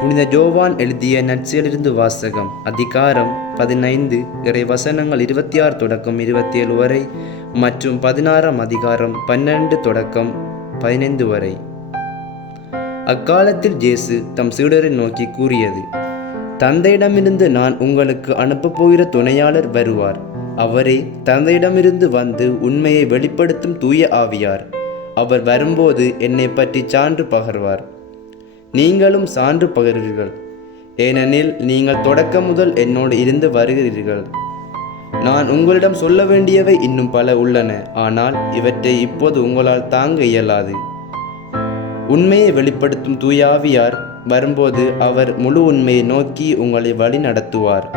புனித ஜோவான் எழுதிய நற்செயலிருந்து வாசகம். அதிகாரம் 15 இறை வசனங்கள் 26 தொடக்கம் 27 வரை மற்றும் 16ஆம் அதிகாரம் 12 தொடக்கம் 15 வரை. அக்காலத்தில் இயேசு தம் சீடரை நோக்கி கூறியது: தந்தையிடமிருந்து நான் உங்களுக்கு அனுப்பப் போகிற துணையாளர் வருவார். அவரே தந்தையிடமிருந்து வந்து உண்மையை வெளிப்படுத்தும் தூய ஆவியார். அவர் வரும்போது என்னை பற்றி சான்று பகர்வார். நீங்களும் சான்று பகர்வீர்கள், ஏனெனில் நீங்கள் தொடக்கம் முதல் என்னோடு இருந்து வருகிறீர்கள். நான் உங்களிடம் சொல்ல வேண்டியவை இன்னும் பல உள்ளன, ஆனால் இவற்றை இப்போது உங்களால் தாங்க இயலாது. உண்மையை வெளிப்படுத்தும் தூயாவியார் வரும்போது அவர் முழு உண்மையை நோக்கி உங்களை வழி நடத்துவார்.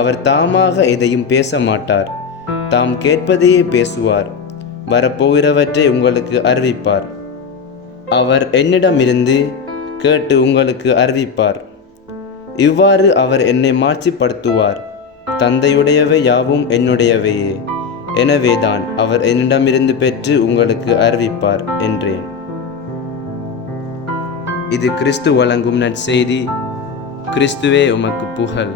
அவர் தாமாக எதையும் பேச மாட்டார், தாம் கேட்பதையே பேசுவார். வரப்போகிறவற்றை உங்களுக்கு அறிவிப்பார். அவர் என்னிடமிருந்து கேட்டு உங்களுக்கு அறிவிப்பார். இவ்வாறு அவர் என்னை மாட்சிப்படுத்துவார். தந்தையுடையவை யாவும் என்னுடையவையே. எனவேதான் அவர் என்னிடமிருந்து பெற்று உங்களுக்கு அறிவிப்பார் என்றேன். இது கிறிஸ்து வழங்கும் நற்செய்தி. கிறிஸ்துவே உமக்கு புகழ்.